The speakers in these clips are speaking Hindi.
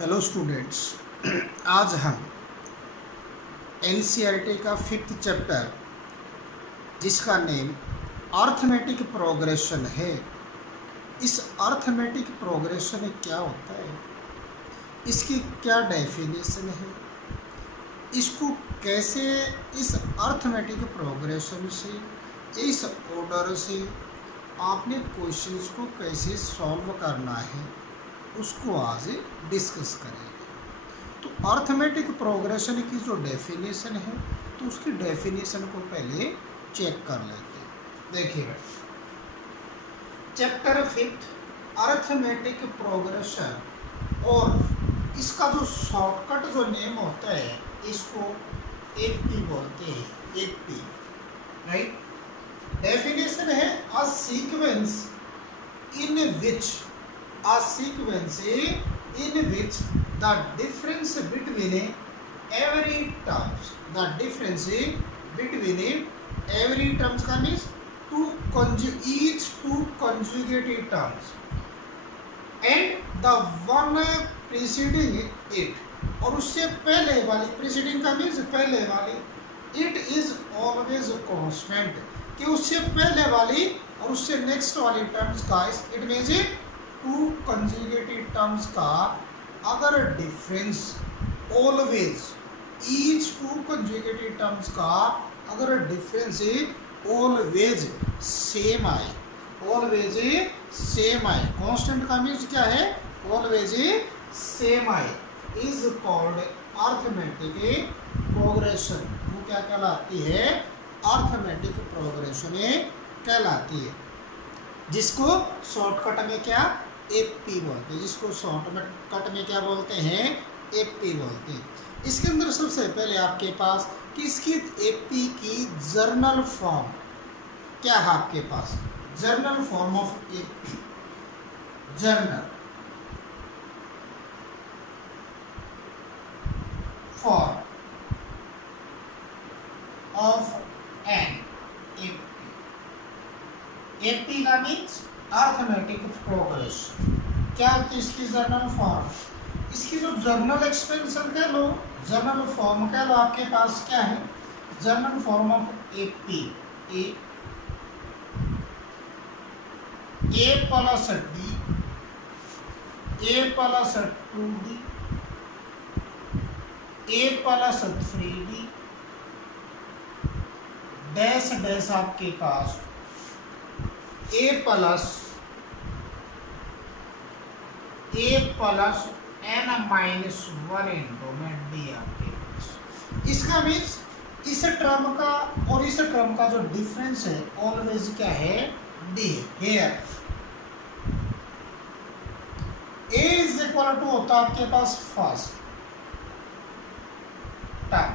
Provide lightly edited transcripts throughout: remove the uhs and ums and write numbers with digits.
हेलो स्टूडेंट्स, आज हम एनसीईआरटी का 5th चैप्टर जिसका नेम अर्थमेटिक प्रोग्रेशन है। इस अर्थमेटिक प्रोग्रेशन क्या होता है, इसकी क्या डेफिनेशन है, इसको कैसे इस अर्थमेटिक प्रोग्रेशन से, इस ऑर्डर से आपने क्वेश्चंस को कैसे सॉल्व करना है, उसको आज डिस्कस करेंगे। तो अर्थमेटिक प्रोग्रेशन की जो डेफिनेशन है, तो उसकी डेफिनेशन को पहले चेक कर लेते हैं। देखिए चैप्टर 5 अर्थमेटिक प्रोग्रेशन, और इसका जो शॉर्टकट जो नेम होता है इसको एपी बोलते हैं, एपी, राइट। डेफिनेशन है a sequence in which the difference between every terms, का means each two conjugative terms and the one preceding it, और उससे पहले वाली, preceding का means पहले वाली, it is always constant, कि उससे पहले वाली और उससे नेक्स्ट वाली टर्म्स का, it means two conjugative terms का अगर difference always, each two conjugative terms का अगर डिफरेंस ऑलवेज सेम आए, ऑलवेज सेम आए, कांस्टेंट का मीन्स क्या है, ऑलवेज सेम आए, इज कॉल्ड अर्थमेटिक प्रोग्रेशन। वो क्या कहलाती है, अर्थमेटिक प्रोग्रेशन कहलाती है, जिसको शॉर्टकट में क्या एपी बोलते हैं, जिसको शॉर्टकट में क्या बोलते हैं, एपी बोलते हैं। इसके अंदर सबसे पहले आपके पास कि इसकी एपी की जर्नल फॉर्म क्या है, आपके पास journal form of AP, journal form of an AP का मीन्स अर्थमेटिक प्रोग्रेशन। क्या होती है इसकी जर्नल फॉर्म, इसकी जो जर्नल एक्सपेंशन कह लो, जर्नल फॉर्म कह लो, आपके पास क्या है, journal form of AP A plus D, A plus 2डी, ए प्लस 3डी, डैश डैश आपके पास ए प्लस एन माइनस 1 इंटू में डी आपके पास। इसका मीन्स इस टर्म का और इस टर्म का जो डिफरेंस है ऑलवेज क्या है, D. Here a is equal to होता है आपके पास फर्स्ट टर्म,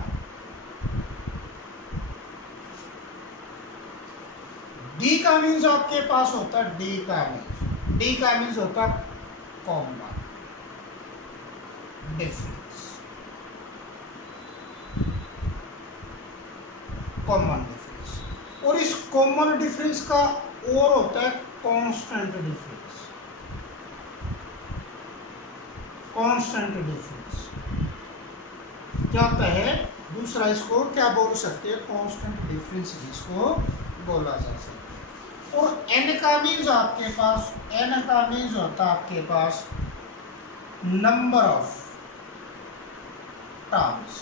डी का मीन्स आपके पास होता है, डी का मीन्स होता है कॉमन डिफरेंस, कॉमन डिफरेंस, और इस कॉमन डिफरेंस का और होता है कांस्टेंट डिफरेंस, कांस्टेंट डिफरेंस क्या होता है, दूसरा इसको क्या बोल सकते हैं, कांस्टेंट डिफरेंस इसको बोला जा सकता है। और एन का मीन्स आपके पास, एन का मीन्स होता है आपके पास नंबर ऑफ टर्म्स,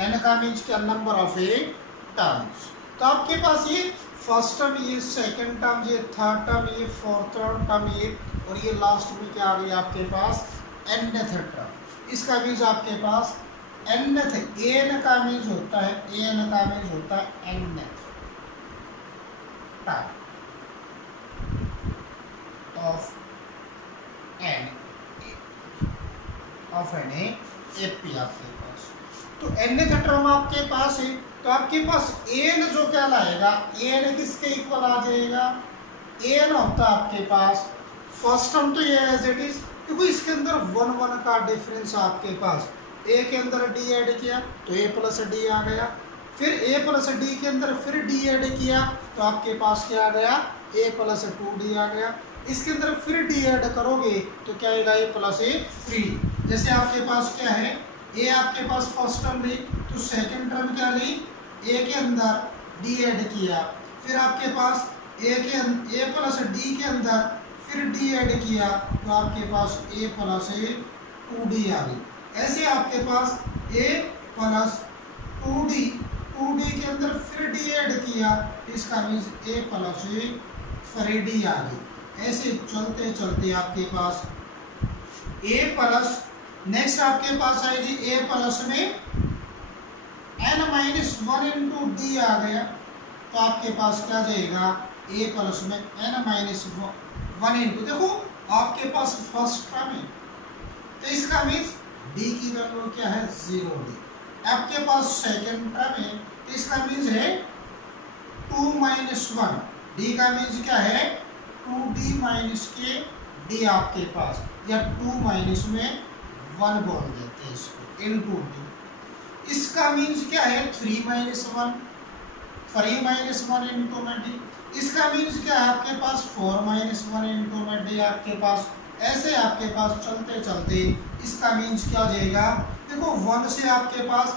एन का मीन्स क्या, नंबर ऑफ ए टर्म्स। तो आपके पास ये फर्स्ट टर्म, ये सेकंड टर्म, ये थर्ड टर्म, ये फोर्थ टर्म, ये, और ये लास्ट में क्या आ गई आपके पास, nth टर्म। इसका मीन्स आपके पास nth, एन का मीन्स होता है, एन का मीन्स होता है nth of n, of N AP आपके पास। तो nth टर्म आपके पास है, तो आपके पास एन जो क्या लाएगा, एन किसके इक्वल आ जाएगा, एन होता है आपके पास फर्स्ट टर्म, तो ये एज इट इज, क्योंकि इसके अंदर 1 का डिफरेंस आपके पास, ए के अंदर डी ऐड किया तो ए प्लस डी आ गया, फिर ए प्लस डी के अंदर फिर डी ऐड किया तो आपके पास क्या आ गया, ए प्लस 2डी आ गया, इसके अंदर फिर डी ऐड करोगे तो क्या आएगा ए प्लस ए 3। जैसे आपके पास क्या है, ए आपके पास फर्स्ट टर्म ली तो सेकंड टर्म क्या ली, ए के अंदर डी ऐड किया, फिर आपके पास ए प्लस डी के अंदर फिर डी ऐड किया तो आपके पास ए प्लस ए 2d आ गई। ऐसे आपके पास ए प्लस 2d के अंदर फिर डी ऐड किया, इसका मीन्स ए प्लस ए 3d आ गई। ऐसे चलते चलते आपके पास ए प्लस, नेक्स्ट आपके पास आएगी ए प्लस में n-1 इंटू डी आ गया तो आपके पास क्या जाएगा, ए प्लस में n-1 इंटू, देखो आपके पास फर्स्ट टर्म है तो इसका मीन्स डी की वैल्यू क्या है 0d। आपके पास सेकंड टर्म है तो इसका मीन्स है 2-1, डी का मीन्स क्या है 2d माइनस के डी आपके पास, या 2 माइनस में 1 बोल देते हैं इसको इनटू डी। इसका मीन्स क्या है 3-1 इंटू में डी। इसका मीन्स क्या है आपके पास 4-1 इंटू में डी आपके पास। ऐसे आपके पास चलते चलते इसका मीन्स क्या हो जाएगा, देखो 1 से आपके पास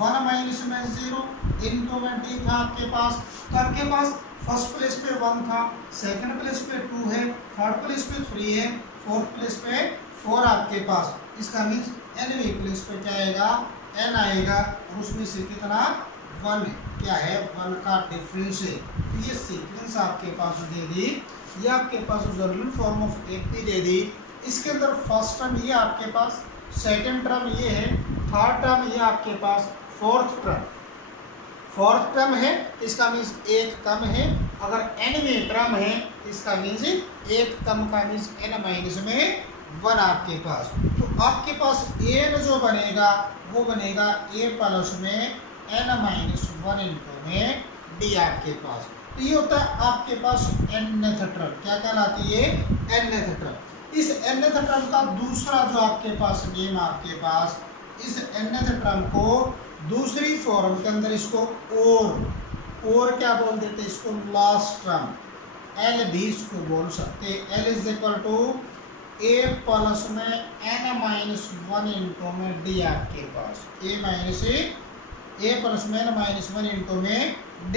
1 माइनस में 0 इंटू में डी था आपके पास, तो आपके पास फर्स्ट प्लेस पे 1 था, सेकंड प्लेस पे 2 है, थर्ड प्लेस पे 3 है, फोर्थ प्लेस पे 4 आपके पास। इसका मीन्स nवीं प्लेस पे क्या आएगा, n आएगा और उसमें से कितना 1 क्या है, 1 का डिफरेंस है। तो ये सीक्वेंस आपके पास दे दी, ये आपके पास जनरल फॉर्म ऑफ एपी दे दी। इसके अंदर फर्स्ट टर्म ये आपके पास, सेकंड टर्म ये है, थर्ड टर्म ये आपके पास, फोर्थ टर्म है, इसका मीन्स एक कम है। अगर nवें टर्म है इसका मीन्स एक कम का मीन्स n-1 आपके पास। तो आपके पास n जो बनेगा वो बनेगा a प्लस में n-1 इंटू में d आपके पास। तो ये होता है आपके पास nth टर्म, क्या कहलाती है nth टर्म। इस nth टर्म का दूसरा जो आपके पास नेम आपके पास, इस nth टर्म को दूसरी फॉर्म के अंदर इसको और क्या बोल देते हैं, इसको लास्ट टर्म L भी इसको बोल सकते हैं। L is equal to a plus में n-1 इंटू में d आपके पास, a प्लस में n-1 इंटू में d,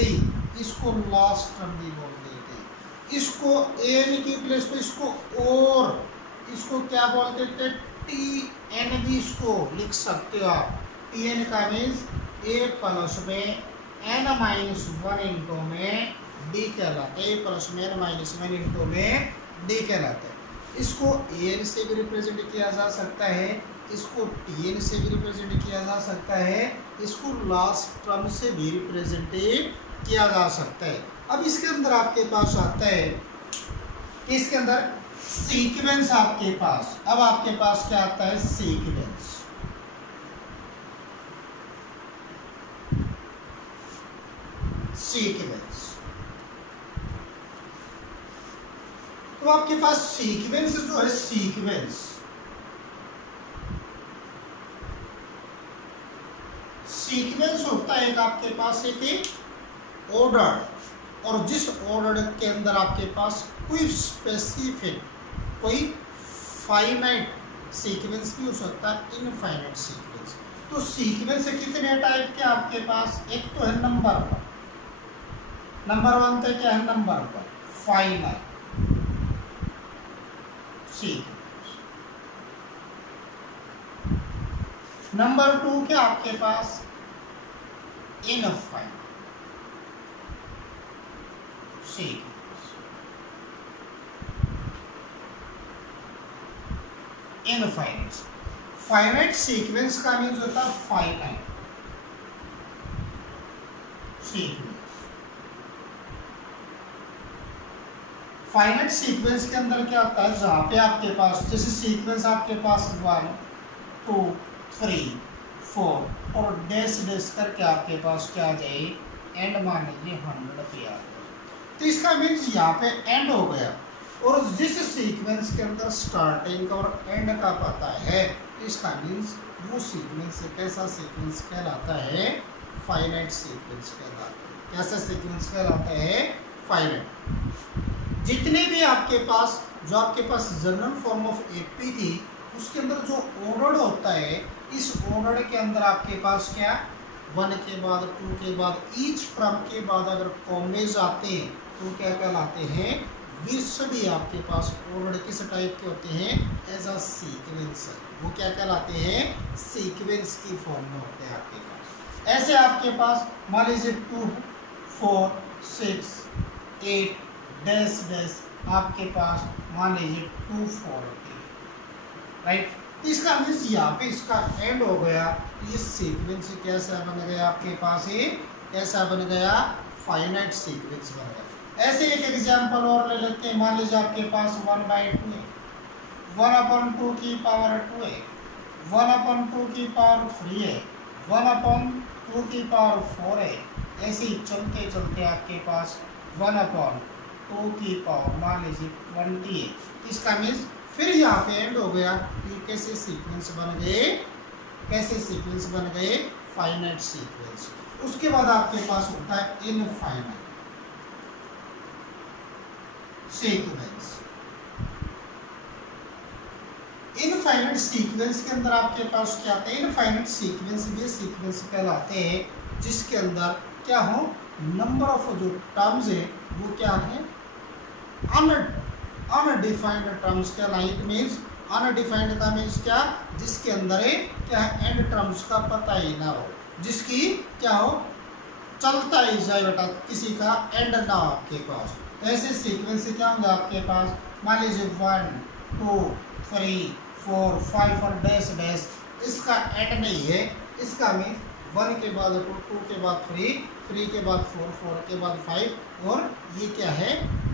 इसको लास्ट टर्म भी बोल देते हैं। इसको n की प्लेस पे इसको और, इसको क्या बोलते थे tn भी इसको लिख सकते हो आप। tn का मीन्स a प्लस में n-1 इंटू में d कहलाता है, a प्लस में n-1 इंटू में d कहलाता है। इसको an से भी रिप्रेजेंट किया जा सकता है, इसको tn से भी रिप्रेजेंट किया जा सकता है, इसको लास्ट टर्म से भी रिप्रेजेंट किया जा सकता है। अब इसके अंदर आपके पास आता है, इसके अंदर सीक्वेंस आपके पास, अब आपके पास क्या आता है सीक्वेंस। तो आपके पास सीक्वेंस जो है, सीक्वेंस होता है एक आपके पास एक ऑर्डर, और जिस ऑर्डर के अंदर आपके पास कोई स्पेसिफिक, कोई फाइनाइट सीक्वेंस भी हो सकता है, इनफाइनाइट सीक्वेंस। तो सीक्वेंस कितने टाइप के आपके पास, एक तो है नंबर 1 तो क्या है नंबर 1 फाइनाइट सीक्वेंस। नंबर 2 क्या आपके पास infinite sequence. Infinite, finite sequence का मीन्स होता है फाइनाइट सीक्वेंस। फाइनाइट सीक्वेंस के अंदर क्या होता है, जहाँ पे आपके पास जैसे सीक्वेंस आपके पास 1 2 3 4 और डैश करके आपके पास क्या आ जाए एंड मान लीजिए 100 पे आ गया, तो इसका मीन्स यहाँ पे एंड हो गया। और जिस सीक्वेंस के अंदर स्टार्टिंग और एंड का पता है, इसका मीन्स वो सीक्वेंस कैसा सीक्वेंस कहलाता है, फाइनाइट सीक्वेंस कहलाता है। कैसा सीक्वेंस कहलाता है, फाइनाइट। जितने भी आपके पास जो आपके पास जनरल फॉर्म ऑफ एपी थी उसके अंदर जो ऑर्डर होता है, इस ऑर्डर के अंदर आपके पास क्या 1 के बाद 2 के बाद ईच टर्म के बाद अगर कॉमेज आते हैं तो क्या कहलाते हैं, वे सभी आपके पास ऑर्डर किस टाइप के होते हैं, एज अ सीक्वेंस। वो क्या कहलाते हैं, सीक्वेंस की फॉर्म में होते हैं आपके पास। ऐसे आपके पास मान लीजिए 2 4 6 8 डैश डैश आपके पास मान लीजिए 2 4 होती है, राइट। इसका मीन्स यहाँ पे इसका एंड हो गया, ये सीक्वेंस कैसा बन गया आपके पास, ये कैसा बन गया, फाइनाइट सीक्वेंस बन गया। ऐसे एक एग्जांपल और ले लेते हैं, मान लीजिए आपके पास 1/2 है, 1/2 की पावर 2 है, 1/2 की पावर 3 है, 1/2 की पावर 4 है। ऐसे ही चलते चलते आपके पास 1/2 की पावर मान लीजिए 20 है। इसका मीन्स फिर यहाँ पे एंड हो गया। ये कैसे सीक्वेंस बन गए, कैसे सीक्वेंस बन गए, फाइनाइट सीक्वेंस। उसके बाद आपके पास होता है इनफाइनाइट सीक्वेंस। इनफाइनाइट सीक्वेंस के अंदर आपके पास क्या आता है, इनफाइनाइट सीक्वेंस भी सीक्वेंस कहलाते हैं जिसके अंदर क्या हो, नंबर ऑफ जो टर्म्स है वो क्या है, अनडिफाइंड टर्म्स क्या, लाइक मीन्स अनडिफाइंड का मीन्स क्या, जिसके अंदर है क्या है, एंड टर्म्स का पता ही ना हो, जिसकी क्या हो, चलता ही जाए बेटा, किसी का एंड ना हो आपके पास। ऐसे सीक्वेंस क्या होंगे आपके पास, मान लीजिए 1 2 3 4 5 और डैश डैश, इसका एंड नहीं है। इसका मीन्स 1 के बाद 2 2 के बाद 3 3 के बाद 4 4 के बाद 5 और ये क्या है,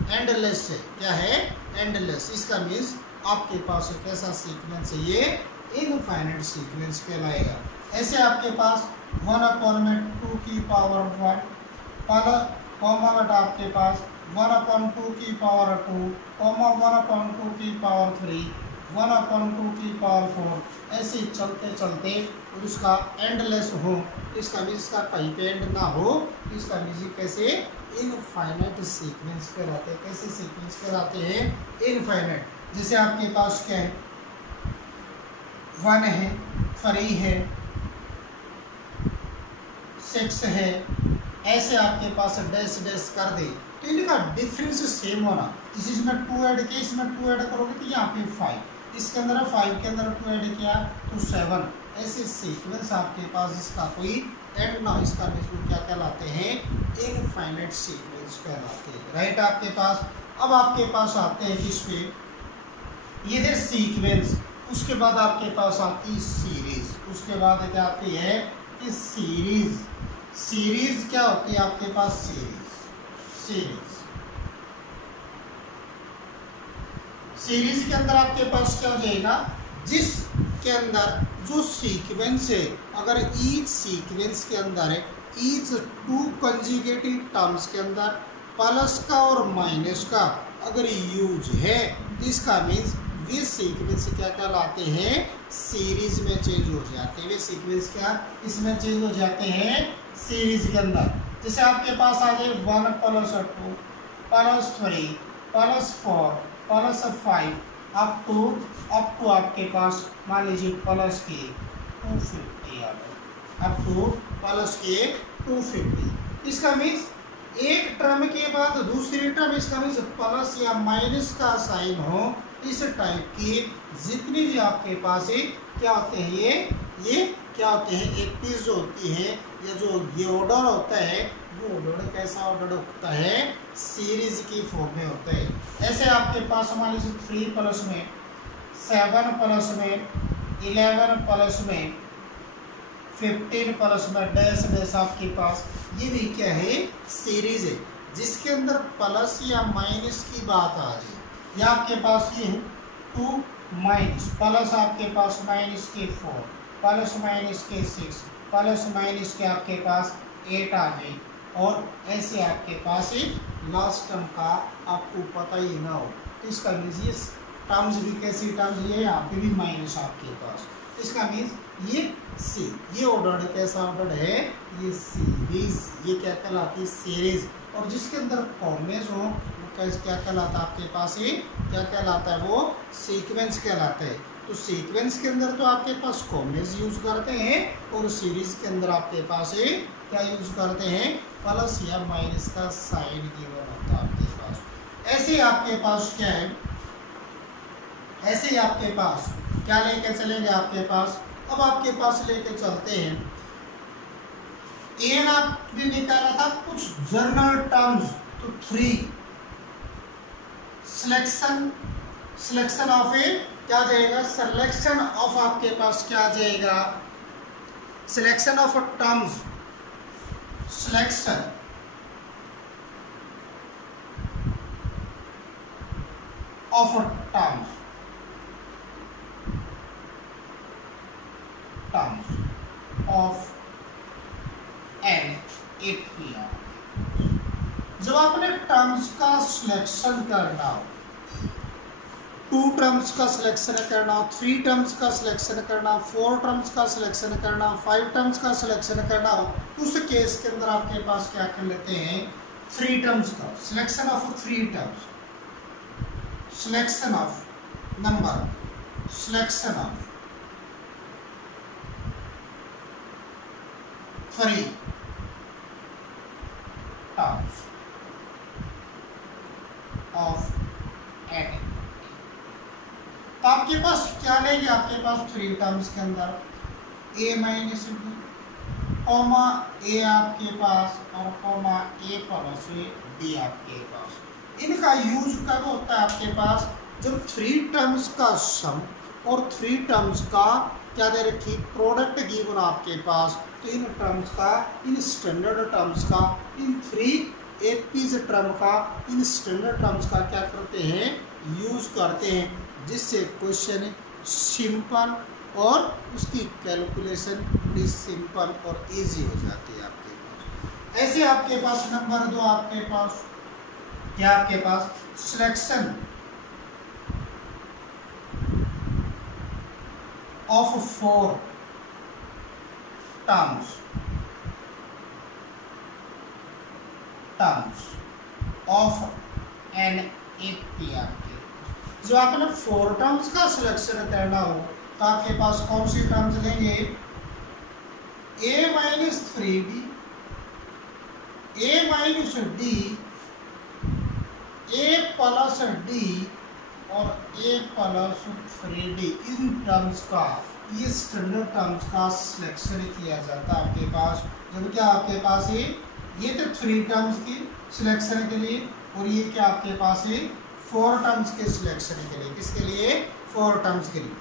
एंडलेस है, क्या है, एंडलेस। इसका मीन्स आपके पास एक ऐसा सीक्वेंस है, ये इनफाइनाइट सीक्वेंस कहलाएगा। ऐसे आपके पास 1/2 की पावर 1 कॉमा बेटा आपके पास 1/2 की पावर 2 कॉमा 1/2 की पावर 3 1/2 की पावर 4। ऐसे चलते चलते उसका एंडलेस हो, इसका मीन्स इसका कहीं पे एंड ना हो, इसका मीन्स कैसे, इनफाइनाइट सीक्वेंस कहलाते हैं। कैसे सीक्वेंस कहलाते हैं, इनफाइनाइट। जैसे आपके पास क्या है, 1 है, 3 है, 6 है, ऐसे आपके पास डैश डैश कर दे तो इनका डिफरेंस सेम होना। इसमें 2 ऐड किया, इसमें 2 ऐड करोगे तो यहाँ पे 5, इसके अंदर 5 के अंदर 2 ऐड किया तो 7। ऐसे सीक्वेंस आपके पास जिसका कोई एंड ना, इसका मीन्स क्या कहलाते हैं, इनफाइनाइट सीक्वेंस कहलाते हैं, राइट। आपके पास अब आपके पास आते हैं किस पे, ये थे सीक्वेंस। उसके बाद आपके पास आती है सीरीज। उसके बाद क्या आती है कि सीरीज। सीरीज क्या होती है आपके पास, सीरीज सीरीज के अंदर आपके पास क्या हो जाएगा, जिसके अंदर जो सीक्वेंस है, अगर ईच सीक्वेंस के अंदर है ईच 2 कंजुगेटिव टर्म्स के अंदर प्लस का और माइनस का अगर यूज है, इसका मीन्स वे सीक्वेंस क्या कहलाते हैं, सीरीज में चेंज हो जाते हैं। वे सीक्वेंस क्या इसमें चेंज हो जाते हैं सीरीज के अंदर। जैसे आपके पास आ जाए 1 + 2 + 3 + 4 + 5 अप टू आपके पास मान लीजिए प्लस के 250 आ गए, अप टू प्लस के 250। इसका मीन्स एक टर्म के बाद दूसरी टर्म, इसका मीन्स प्लस या माइनस का साइन हो, इस टाइप की जितनी भी आपके पास है क्या होते हैं, ये क्या होते हैं, एक्टिव जो होती है या जो ये ऑर्डर होता है, वो ऑर्डर कैसा ऑर्डर होता है, सीरीज की फॉर्म में होता है। ऐसे आपके पास मान लीजिए 3 प्लस में 7 प्लस में 11 प्लस में 15 प्लस में डैश डैश आपके पास, ये भी क्या है, सीरीज है, जिसके अंदर प्लस या माइनस की बात आ जाए। या आपके पास ये 2 माइनस प्लस आपके पास माइनस के 4 प्लस माइनस के 6 प्लस माइनस के आपके पास 8 आ गई, और ऐसे आपके पास एक लास्ट टर्म का आपको पता ही ना हो, इसका मीन्स ये टर्म्स भी कैसी टर्म्स, ये यहाँ पे भी माइनस आपके पास, इसका मीन्स ये ऑर्डर कैसा ऑर्डर है, ये सीरीज, ये क्या कहलाती है, सीरीज। और जिसके अंदर कॉमेज हो वो क्या कहलाता है आपके पास, ये क्या कहलाता है, वो सीक्वेंस कहलाता है। तो सीक्वेंस के अंदर तो आपके पास कॉमेज यूज करते हैं और सीरीज के अंदर आपके पास ये क्या यूज करते हैं, प्लस या माइनस का साइन गिवन होता है आपके पास। ऐसे आपके पास क्या है, ऐसे ही आपके पास क्या लेके चलेंगे आपके पास, अब आपके पास लेके चलते हैं एन आपने निकाला था कुछ जनरल टर्म्स, तो 3 सिलेक्शन ऑफ ए क्या जाएगा, सिलेक्शन ऑफ आपके पास क्या जाएगा, selection of terms, selection of terms of N AP are. जब आपने टर्म्स का सिलेक्शन करना हो, 2 टर्म्स का सिलेक्शन करना हो, 3 टर्म्स का सिलेक्शन करना हो, 4 टर्म्स का सिलेक्शन करना हो, 5 टर्म्स का सिलेक्शन करना हो, उस केस के अंदर आपके पास क्या कर लेते हैं, 3 टर्म्स का selection of 3 terms, selection of number, selection of 3 terms of n. तो आपके पास क्या लेंगे, आपके पास 3 टर्म्स के अंदर ए माइनस बी कॉमा ए आपके पास और कॉमा ए प्लस बी आपके पास। इनका यूज कब होता है आपके पास, जब 3 टर्म्स का सम और 3 टर्म्स का क्या दे रखी, प्रोडक्ट गिवन आपके पास। तो इन टर्म्स का, इन स्टैंडर्ड टर्म्स का, इन 3 एपीज टर्म का, इन स्टैंडर्ड टर्म्स का क्या करते हैं, यूज करते हैं, जिससे क्वेश्चन सिंपल और उसकी कैलकुलेशन बड़ी सिंपल और इजी हो जाती है आपके पास। ऐसे आपके पास नंबर 2 आपके पास क्या, आपके पास selection of 4 terms of N APR के। जो आपने 4 टर्म्स का सिलेक्शन करना हो तो आपके पास कौन सी टर्म्स लेंगे, a minus 3b, a minus d, a plus d और a plus 3d। In terms का, ये स्टैंडर्ड टर्म्स का सिलेक्शन किया जाता है आपके पास। जब क्या आपके पास है, ये तो 3 टर्म्स की सिलेक्शन के लिए, और ये क्या आपके पास है 4 टर्म्स के सिलेक्शन के लिए। किसके लिए, 4 टर्म्स के लिए।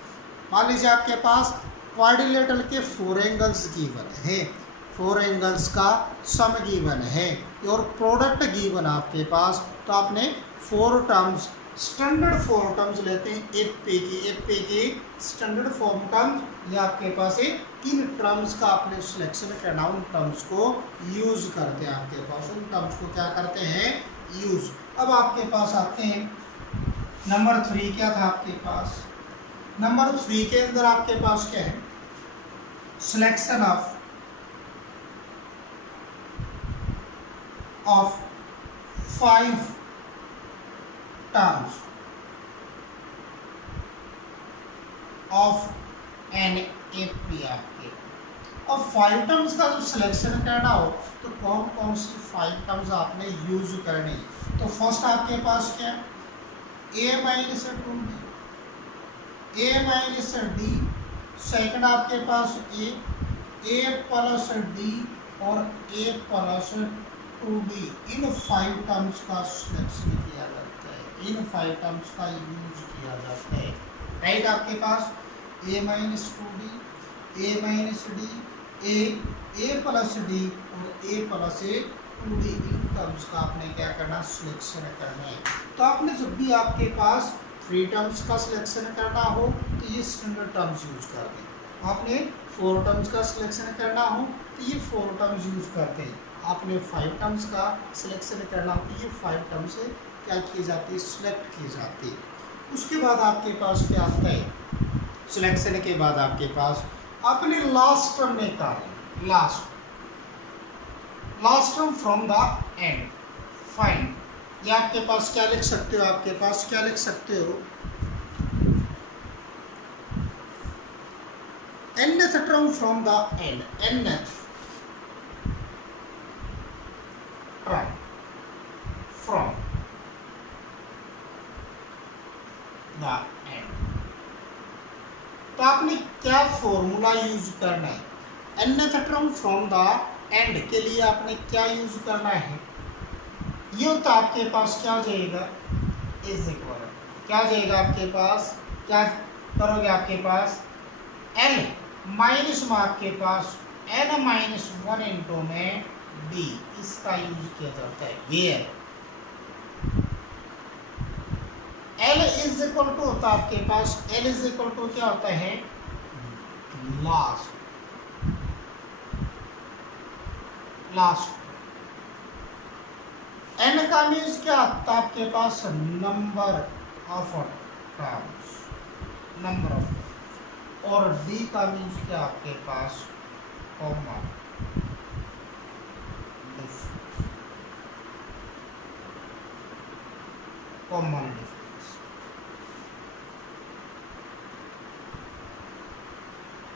मान लीजिए आपके पास क्वाड्रिलेटरल के 4 एंगल्स गिवन है, 4 एंगल्स का सम गिवन है और प्रोडक्ट गिवन आपके पास। तो आपने 4 टर्म्स, स्टैंडर्ड 4 टर्म्स लेते हैं एपी की स्टैंडर्ड फॉर्म टर्म्स। ये आपके पास है, इन टर्म्स का आपने सिलेक्शन करना, उन टर्म्स को यूज करते हैं आपके पास, उन टर्म्स को क्या करते हैं, यूज। अब आपके पास आते हैं नंबर 3। क्या था आपके पास, नंबर 3 के अंदर आपके पास क्या है, selection of 5 terms of N APR के। अब 5 टर्म्स का जो सिलेक्शन करना हो तो कौन कौन सी 5 टर्म्स आपने यूज करनी। तो फर्स्ट आपके पास क्या, a minus 2b, a minus d, second आपके पास a प्लस d और a plus 2b। In 5 terms का सिलेक्शन किया जाता है, इन 5 टर्म्स का यूज किया जाता है, राइट। आपके पास a minus 2d, a minus d, a plus d और a plus 2d। In terms का आपने क्या करना, सिलेक्शन करना है। तो आपने जब भी आपके पास 3 टर्म्स का सिलेक्शन करना हो तो ये स्टैंडर्ड टर्म्स यूज करते हैं। आपने 4 टर्म्स का सिलेक्शन करना हो तो ये 4 टर्म्स यूज करते हैं। आपने 5 टर्म्स का सिलेक्शन करना हो तो ये 5 टर्म्स से क्या की जाती है, सिलेक्ट की जाती है। उसके बाद आपके पास क्या आता है, सिलेक्शन के बाद आपके पास अपने लास्ट टर्म निकालें, last term from the end, find या आपके पास क्या लिख सकते हो, आपके पास क्या लिख सकते हो, nth term from the end, nth term from the end। तो आपने क्या फॉर्मूला यूज करना है, nth term from the end के लिए आपने क्या यूज करना है, ये तो आपके पास क्या जाएगा, इज इक्वल, क्या जाएगा आपके पास, क्या करोगे आपके पास n माइनस में आपके पास n माइनस 1 इंटू में d, इसका यूज किया जाता है where L is equal to होता है आपके पास, L इज इक्वल टू क्या होता है, लास्ट n का मीन्स क्या आता है आपके पास, number of terms, number of, और d का मीन्स क्या आपके पास, common difference, common difference,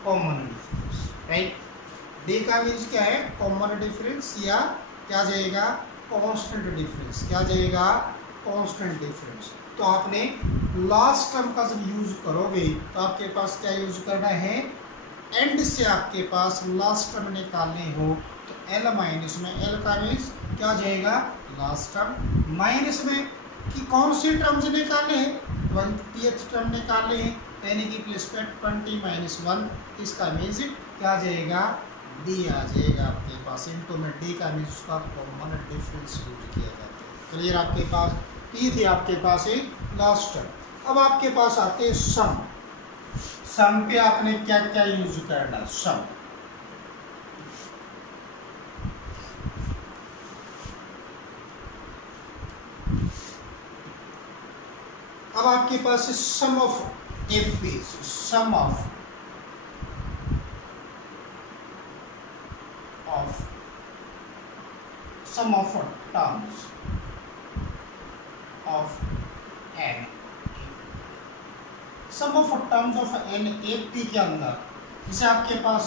common difference, right. d का मीन्स क्या है, कॉमन डिफरेंस, या क्या जाएगा, कांस्टेंट डिफरेंस, क्या जाएगा, कांस्टेंट डिफरेंस। तो आपने लास्ट टर्म का जब यूज करोगे तो आपके पास क्या यूज करना है, एंड से आपके पास लास्ट टर्म निकालने हो तो l माइनस में, l का मीन्स क्या जाएगा, लास्ट टर्म, माइनस में कि कौन सी टर्म्स निकालने हैं, 20th टर्म निकालने हैं, यानी कि प्लेसमेंट 20 माइनस 1, इसका मीन्स क्या जाएगा, d आ जाएगा आपके पास, इनटू में d का मीन्स उसका कॉमन डिफरेंस यूज किया जाता है। क्लियर, आपके पास ये थी आपके पास एक लास्ट टर्म। अब आपके पास आते हैं सम, सम पे आपने क्या क्या यूज करना, सम, अब आपके पास sum of AP, sum of sum of terms of n, sum of terms of n AP के अंदर, जिसे आपके पास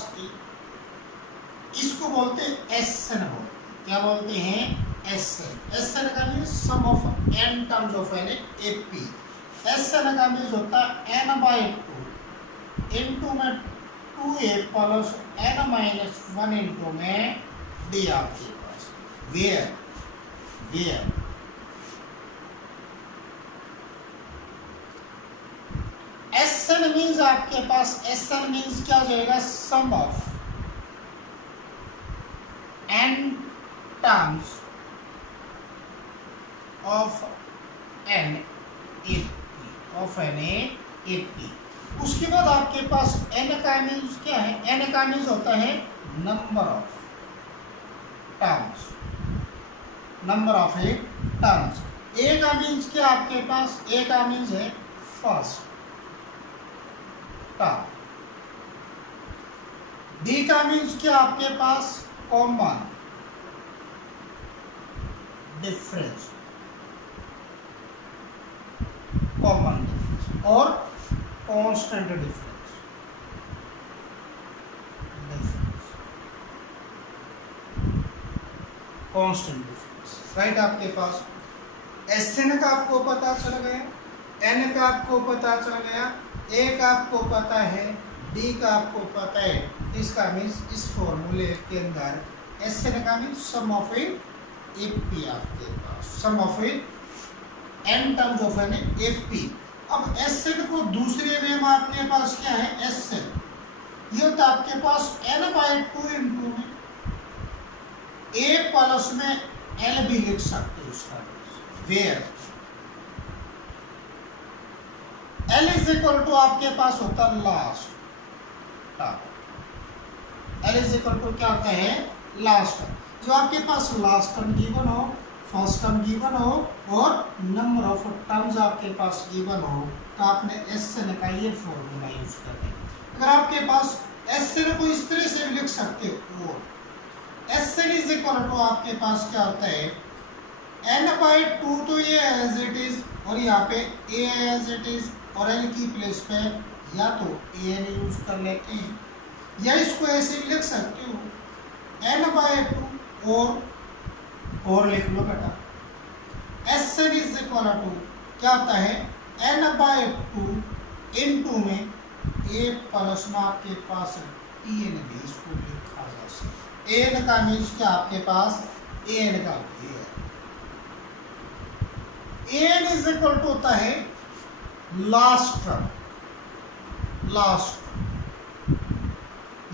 इसको बोलते हैं एसएन, क्या बोलते हैं, एसएन, एसएन का means sum of n terms of n AP, Sn का मीन्स होता है n/2 इंटू में 2a plus n minus 1 into में d आपके पास, वेयर एसएन मीन्स आपके पास, एसएन मीन्स क्या हो जाएगा, sum of n terms of n AP, उसके बाद आपके पास n का मीन्स क्या है, n का मीन्स होता है number of terms, number of a terms, a का मीन्स क्या आपके पास, a का मीन्स है फर्स्ट टर्म, d का मीन्स क्या आपके पास, कॉमन डिफरेंस, कॉमन डिफरेंस, और constant difference, constant difference, right. आपके पास एसएन का आपको पता चल गया, n का आपको पता चल गया, a का आपको पता है, d का आपको पता है, इसका मीन्स इस फॉर्मूले के अंदर एसएन का means sum of a AP आपके पास, sum of a n terms of N AP. अब एसएन को दूसरे वे में आपके पास क्या है, एसएन, ये तो आपके पास n/2 इंटू में a प्लस में l भी लिख सकते हो उसका, where L is equal to आपके पास होता है last term, L is equal to क्या होता है, लास्ट टर्म, जो आपके पास लास्ट टर्म गिवन हो, फर्स्ट टर्म गिवन हो और नंबर ऑफ टर्म्स आपके पास गिवन हो, तो आपने एसएन का ये फॉर्मूला यूज करना है। अगर आपके पास एसएन को इस तरह से भी लिख सकते हो, एसएन इज इक्वल टू आपके पास क्या होता है, n/2 तो ये एज इट इज और यहाँ पे a एज इट इज और n की प्लेस पे या तो an यूज कर लेते हैं या इसको ऐसे लिख सकते हो n/2 और लिख लो बेटा Sn इज इक्वल टू क्या होता है n/2 इनटू में a प्लस में आपके पास Tn भी इसको लिखा जा सकता है। an का मीन्स क्या आपके पास an का भी है। an इज इक्वल टू होता है लास्ट टर्म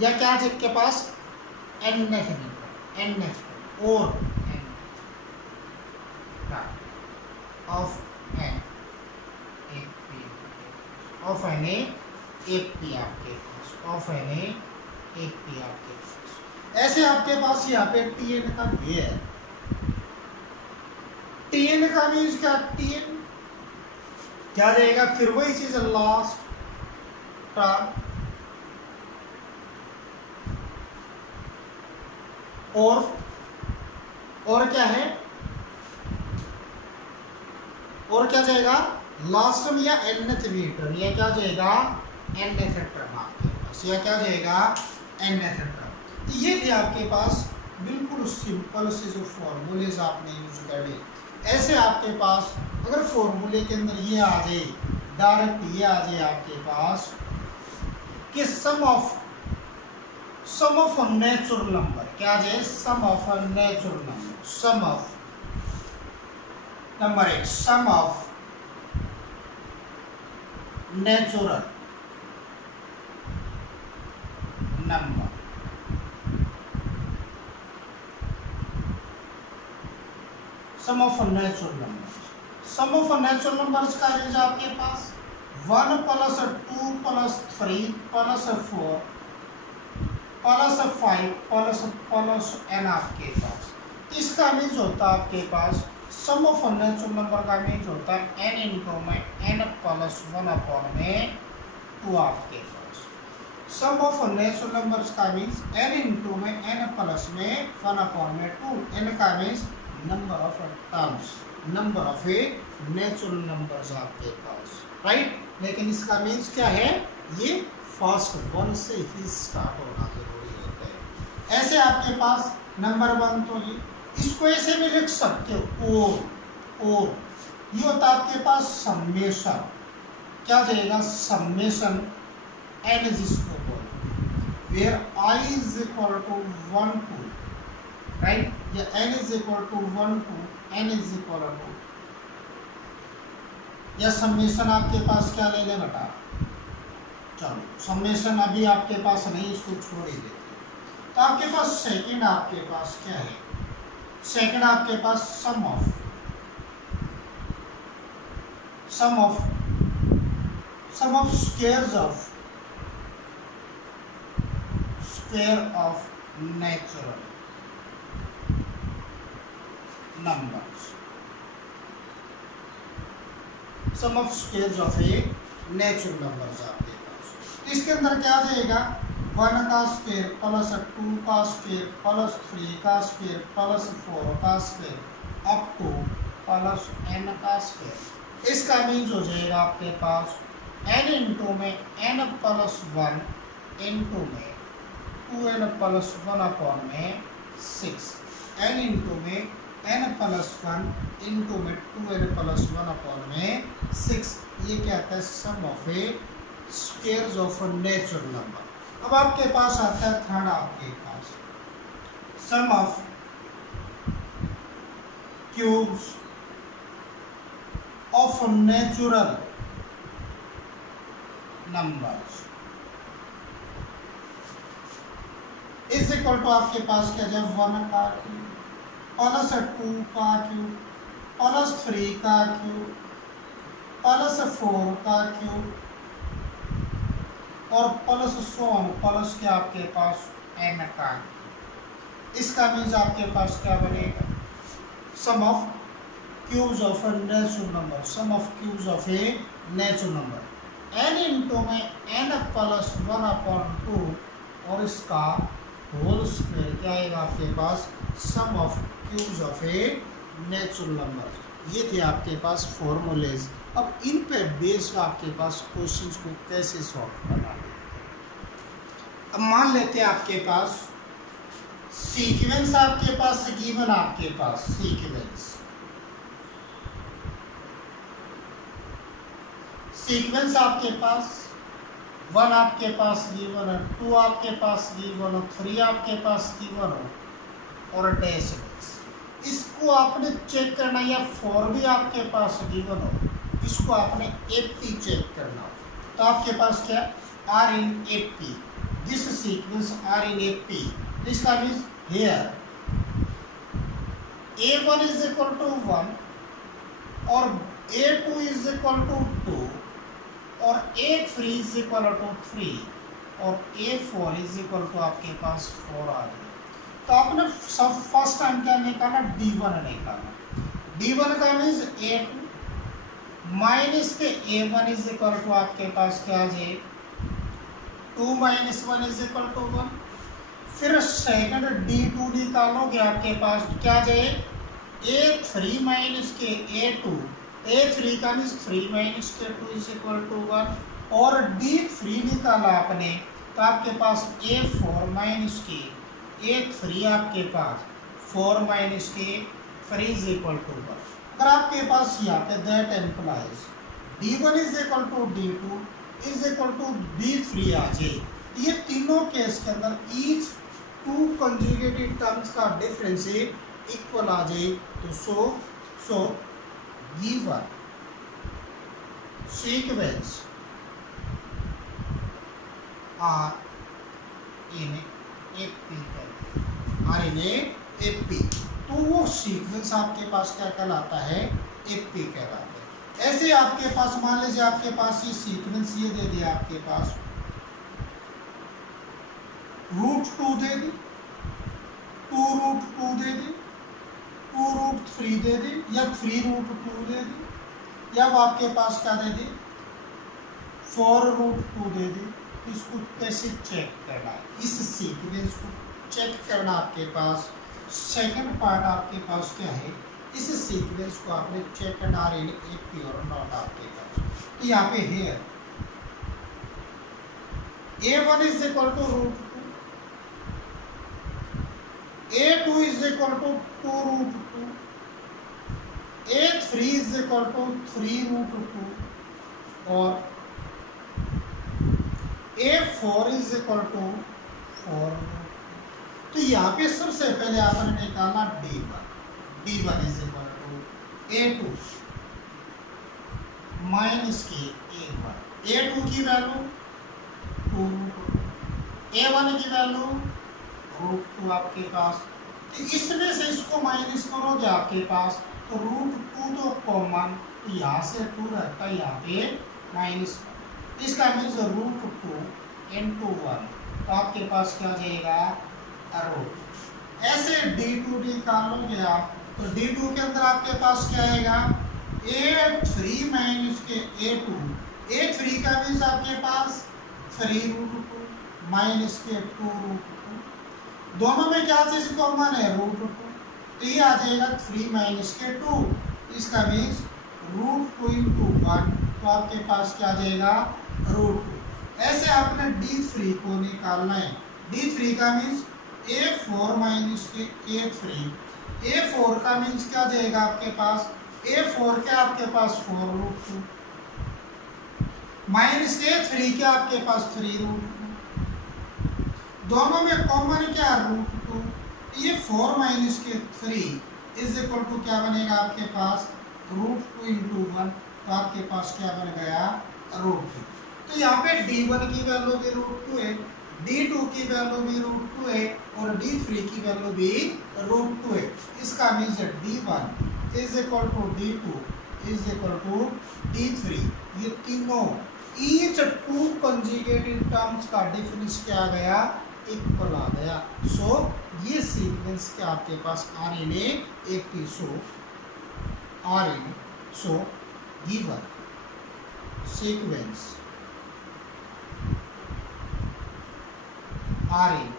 या क्या है के पास nth और ऑफ n ऑफ n एक पी आपके पास ऑफ n एक पी आपके पास ऐसे आपके पास यहाँ पे Tn का भी है। Tn का मीन्स क्या Tn क्या रहेगा फिर वही चीज लास्ट टर्म और क्या है और क्या जाएगा लास्ट टर्म या nth टर्म या क्या जाएगा nth टर्म आपके पास या क्या जाएगा nth टर्म। तो ये थे आपके पास बिल्कुल सिंपल से जो फॉर्मूलेज आपने यूज करे। ऐसे आपके पास अगर फॉर्मूले के अंदर ये आ जाए डायरेक्ट ये आ जाए आपके पास कि सम ऑफ नेचुरल नंबर क्या आ जाए sum of natural number sum of number 1 sum of natural number sum of natural numbers का रेंज आपके पास 1 + 2 + 3 + 4 + 5 + n आपके पास। इसका मीन्स होता है आपके पास सम ऑफ नेचुरल नंबर का मीन्स होता है n इंटू में n + 1 अपॉन में 2 आपके पास। सम ऑफ नेचुरल नंबर्स का मीन्स n इंटू में n प्लस में 1 अपॉन में 2 n का means number of terms number of a natural numbers आपके पास राइट। लेकिन इसका मीन्स क्या है ये फर्स्ट 1 से ही स्टार्ट होना जरूरी होता है। ऐसे आपके पास नंबर 1 तो ये इसको ऐसे भी लिख सकते हो और ये होता है आपके पास समेशन क्या जाएगा समेशन n जिसको बोलते where I is equal to 1 to right या n is equal to 1 to n is equal to या समेशन आपके पास क्या ले ले बेटा चलो समेशन अभी आपके पास नहीं इसको छोड़ ही देते। तो आपके पास सेकंड आपके पास क्या है सेकंड आपके पास sum of square of natural numbers sum of squares of a natural numbers आपके पास। इसके अंदर क्या आ जाएगा 1 का स्क्वायर प्लस 2 का स्क्वायर प्लस 3 का स्क्वायर प्लस 4 का square up two plus n का स्क्वायर। इसका मीन्स हो जाएगा आपके पास n इंटू में n प्लस 1 इंटू में 2n प्लस 1 अपॉन में 6 n इंटू में n प्लस 1 इंटू में 2n प्लस 1 अपॉन में 6 ये क्या आता है sum of a squares of natural number. अब आपके पास आता है थर्ड आपके पास sum of cubes of natural numbers is equal to आपके पास क्या जब 1 का क्यूब प्लस 2 का क्यूब प्लस 3 का क्यूब प्लस 4 का क्यूब और प्लस 100 प्लस क्या आपके पास n का। इसका मीन्स आपके पास क्या बनेगा sum of cubes of a natural number sum of cubes of a natural number n into में n प्लस 1 अपॉन 2 और इसका होल स्क्वायर क्या आएगा आपके पास sum of cubes of a natural number. ये थे आपके पास फॉर्मूलेज। अब इन पे बेस्ड आपके पास क्वेश्चंस को कैसे सॉल्व करना है। अब मान लेते हैं आपके पास सीक्वेंस आपके पास गिवन, आपके पास सीक्वेंस आपके पास 1 आपके पास गिवन है, 2 आपके पास गिवन हो, 3 आपके पास गिवन हो और डैश। इसको आपने चेक करना, या 4 भी आपके पास गिवन हो, इसको आपने एपी चेक करना हो। तो आपके पास क्या are in AP, this sequence are in AP, इसका means here A1 is equal to 1 और A2 इज इक्वल टू 2 और A3 इज इक्वल टू 3 और A4 इज इक्वल टू आपके पास 4 आ गया। तो आपने सब फर्स्ट टाइम क्या निकाला, D1 निकाला। D1 का मीन्स A2 माइनस के A1 इज इक्वल टू आपके पास क्या आ जाए 2 माइनस 1 इज इक्वल टू 1। फिर सेकंड D2 निकालोगे आपके पास क्या आ जाए A3 माइनस के A2, A3 का मीन्स 3 माइनस के 2 इज इक्वल टू 1 और D3 निकाला आपने तो आपके पास A4 माइनस के A3 आपके पास 4 माइनस के 3 इज इक्वल टू 1। अगर आपके पास यहाँ पे that implies D1 is equal to D2 is equal to D3 आ जाए, ये तीनों केस के अंदर ईच 2 कंजुगेटेड टर्म्स का डिफरेंस इक्वल आ जाए तो so given sequence are in AP, तो वो सीक्वेंस आपके पास क्या कहलाता है, एपी कहलाता है। ऐसे आपके पास मान लीजिए आपके पास ये सीक्वेंस ये दे दिया, आपके पास √2 दे दी, 2√2 दे दी, 2√3 दे दी या 3√2 दे दी, या वो आपके पास क्या दे दी 4√2 दे दी। इसको कैसे चेक करना है, इस सीक्वेंस को चेक करना आपके पास सेकंड पार्ट आपके पास क्या है, इस सीक्वेंस को आपने चेक करना आर इन एपी और नॉट आपके पास। तो यहाँ पे है A1 is equal to √2, A2 is equal to 2√2, A3 is equal to 3√2 और A4 इज इक्वल टू 4। तो यहाँ पे सबसे पहले आपने निकाला D1 is equal to A2 minus के A1, A2 की वैल्यू 2√2, A1 की वैल्यू √2 आपके पास। तो इसमें से इसको माइनस करोगे आपके पास तो √2 तो कॉमन, तो यहाँ से 2 रहता है, यहाँ पे माइनस, इसका मीन्स √2 × 1, तो आपके पास क्या जाएगा √2। ऐसे D2 निकालोगे आप तो D2 के अंदर आपके पास क्या आएगा A3 माइनस के A2, A3 का मीन्स आपके पास 3√2 माइनस के 2√2, दोनों में क्या चीज कॉमन है √2, तो ये आ जाएगा 3 माइनस के 2, इसका मीन्स √2 × 1, तो आपके पास क्या आ जाएगा √2। ऐसे आपने D3 को निकालना है, D3 का मीन्स A4 माइनस के A3, A4 का मीन्स क्या जाएगा आपके पास A4 क्या आपके पास 4√2 माइनस A3 क्या आपके पास 3√2, दोनों में कॉमन क्या √2, ये 4 माइनस के 3 इज इक्वल टू क्या बनेगा आपके पास √2 × 1, तो आपके पास क्या बन गया √2। तो यहाँ पे D1 की वैल्यू भी √2 है, D2 की वैल्यू भी √2 है और D3 की वैल्यू भी √2 है। इसका means D1 is equal to D2 is equal to D3, ये तीनों ईच 2 कंजुगेटेड टर्म्स का डिफरेंस क्या आ गया इक्वल आ गया। सो ये सीक्वेंस क्या आपके पास are in AP, so given sequence are in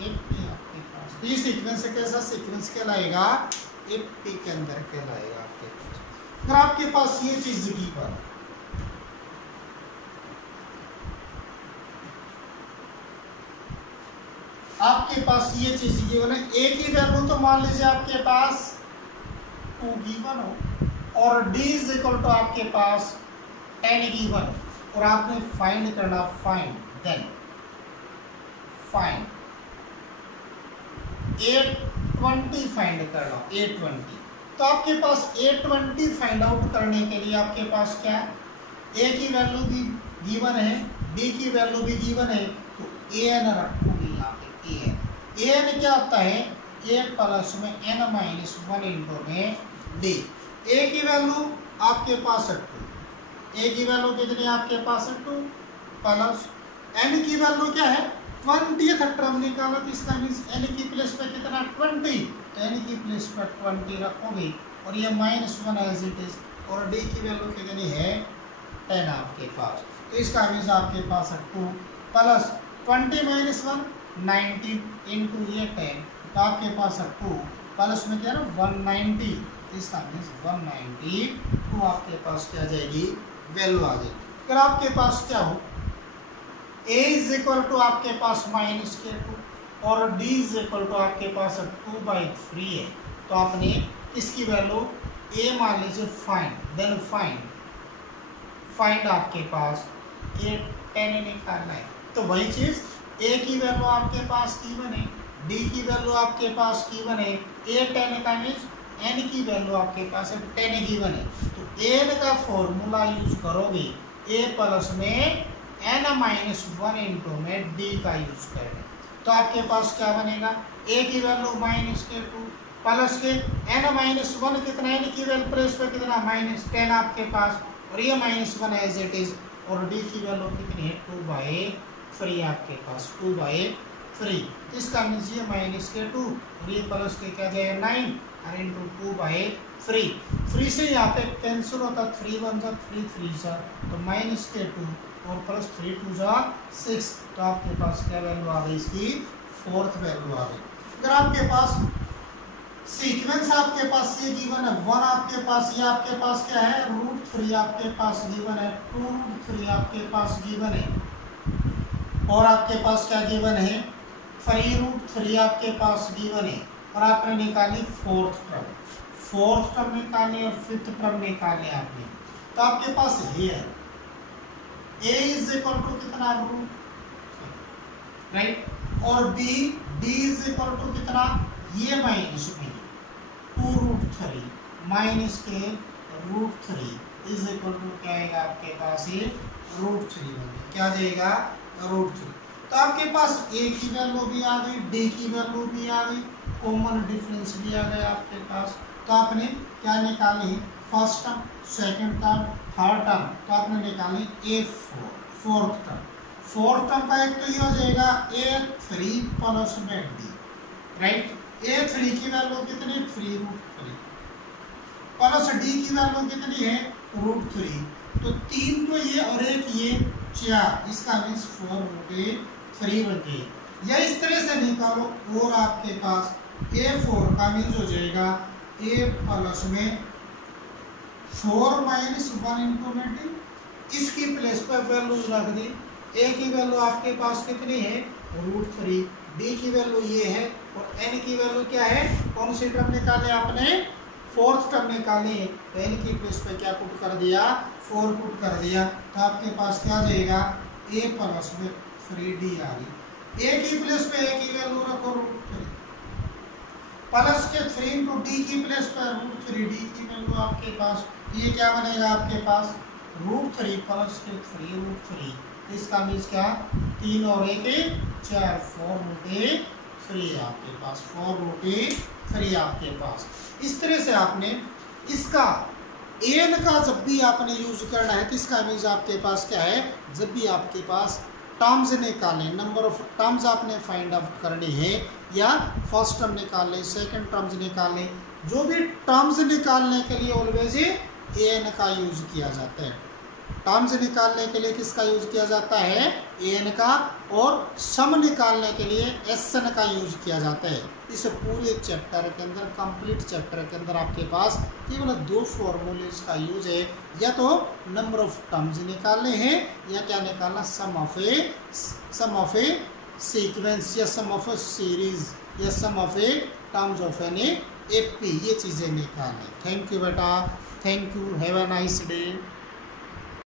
AP आपके पास, ये सीक्वेंस कैसा सीक्वेंस कहलाएगा इफ पी के अंदर कहलाएगा आपके पास। अगर आपके पास ये चीज गिवन, आपके पास ये चीज गिवन है, ए की वैल्यू तो मान लीजिए आपके पास 2 गिवन हो और डी इज इक्वल टू आपके पास 10 गिवन, और आपने फाइंड करना, फाइंड देन फाइंड 820 फाइंड करना, 820। तो आपके पास 820 फाइंड आउट करने के लिए आपके पास क्या है, ए की वैल्यू भी गिवन है, बी की वैल्यू भी गिवन है, तो ए एन रखोगे यहाँ पे, ए एन। ए एन क्या होता है, ए प्लस में एन माइनस 1 इंटू में डी। ए की वैल्यू आपके पास है 2, ए की वैल्यू कितनी आपके पास है 2, प्लस एन की वैल्यू क्या है 20th टर्म निकाला, तो इसका मीन्स एन की प्लेस पे कितना 20, तो एन की प्लेस पर 20 रखोगे और ये -1 एज इट इज, और डी की वैल्यू कितनी है 10 आपके पास, तो इसका मीन्स आपके पास है 2 प्लस 20 - 1 19 इंटू ये 10, तो आपके पास है 2 प्लस में क्या है 190, इसका मीन्स 190 तो आपके पास क्या आ जाएगी वैल्यू आ जाएगी। अगर आपके पास क्या हो a इज इक्वल टू आपके पास -k2 और d इज इक्वल टू आपके पास 2/3 है, तो आपने इसकी वैल्यू a मान लीजिए फाइंड, देन फाइंड आपके पास a 10 निकालना है, तो वही चीज a की वैल्यू आपके पास गिवन है, d की वैल्यू आपके पास गिवन है, a 10 का मीन्स n की वैल्यू आपके पास है 10 गिवन है, तो n का फॉर्मूला यूज करोगे a प्लस में n-1 इंटू में d का यूज करेंगे, तो आपके पास क्या बनेगा, a की वैल्यू -k2 प्लस के n-1 कितना, n की वैल्यू प्लेस पे कितना -10 आपके पास, और ये -1 एज इट इज, और d की वैल्यू कितनी है 2/3 आपके पास, 2/3, इसका मीन्स ये -k2 और ये प्लस के क्या जाएगा 9 और इंटू 2/3, 3 से यहाँ पे कैंसिल होता, 3 1 जा 3 3 जा, तो -k2 और प्लस 3 2 जा 6, तो आपके पास क्या वैल्यू आ गई, इसकी 4th वैल्यू आ गई। अगर आपके पास सीक्वेंस आपके पास ये गिवन है 1 आपके पास, ये आपके पास क्या है √3 आपके पास गिवन है, 2√3 आपके पास गिवन है, और आपके पास क्या गिवन है 3√3 आपके पास गिवन है, और आपने निकाली 4th टर्म निकाली और 5th टर्म निकाली आपने, तो आपके पास ये है a इज इक्वल टू कितना राइट, और b d is equal to कितना, ये -2√3 माइनस के √3 इज इक्वल टू क्या आएगा आपके पास, ये √3 बन क्या जाएगा √3, तो आपके पास a की वैल्यू भी आ गई, d की वैल्यू भी आ गई, कॉमन डिफरेंस भी आ गया आपके पास, तो आपने क्या निकाली first term, second term, third term, तो आपने निकाली a4 फोर्थ टर्म का एक तो ये हो जाएगा a3 प्लस में d, राइट, a3 की वैल्यू कितनी 3√3 प्लस d की वैल्यू कितनी है √3, तो 3 तो ये और एक ये 4, इसका मीन्स 4√3 बन गई, या इस तरह से निकालो, और आपके पास a4 का मीन्स हो जाएगा a प्लस में 4 - 1 इंटू में d, इसकी प्लेस पर वैल्यू रख दी, a की वैल्यू आपके पास कितनी है √3, d की वैल्यू ये है, और n की वैल्यू क्या है, कौन सी टर्म निकाले आपने 4th टर्म निकाली, तो n की प्लेस पे क्या पुट कर दिया 4 पुट कर दिया, तो आपके पास क्या जाएगा a प्लस में 3d आ गई, a की प्लेस पे a की वैल्यू रखो √3 प्लस के 3 इंटू d की प्लेस पर √3d की वैल्यू आपके पास, ये क्या बनेगा आपके पास √3 प्लस के 3√3, इसका मीन्स क्या 3 और 1 4, 4√3 आपके पास, 4√3 आपके पास। इस तरह से आपने इसका एन का जब भी आपने यूज करना है, तो इसका मीन्स आपके पास क्या है, जब भी आपके पास टर्म्स निकालें, नंबर ऑफ टर्म्स आपने फाइंड आउट करनी है, या फर्स्ट टर्म निकालें, सेकंड टर्म्स निकालें, जो भी टर्म्स निकालने के लिए ऑलवेज एन का यूज किया जाता है। टर्म्स निकालने के लिए किसका यूज किया जाता है, एन का, और सम निकालने के लिए एसएन का यूज किया जाता है। इस पूरे चैप्टर के अंदर, कंप्लीट चैप्टर के अंदर आपके पास केवल 2 फॉर्मूलेज का यूज है, या तो नंबर ऑफ टर्म्स निकालने हैं या क्या निकालना, सम ऑफ ए सीक्वेंस या सम ऑफ ए सीरीज या sum of a terms of N AP, ये चीज़ें निकालें। थैंक यू बेटा, thank you, have a nice day.